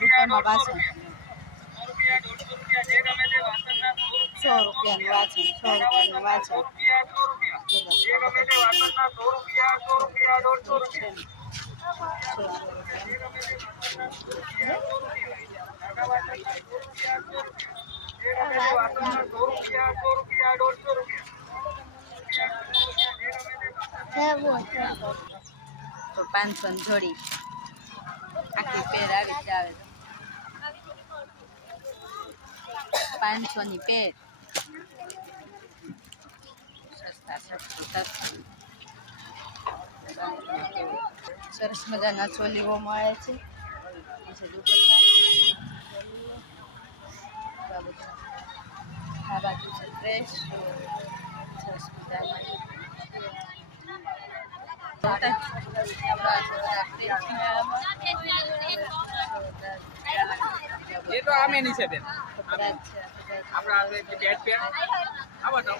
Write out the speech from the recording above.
રૂપિયામાં વાસણ, 100 રૂપિયાનું વાસણ, 100 રૂપિયાનું વાસણ. તો 500 ની જોડી આખી પેર આવી જ આવે. 500 ની પેર, સસ્તા સસ્તા. સરસ મજાના ચોલીઓ મળે છે. આ બાજુ છે ડ્રેસ, સરસ મજાના. ये तो आमे नहीं से बेन अपना बेड पे आवा तो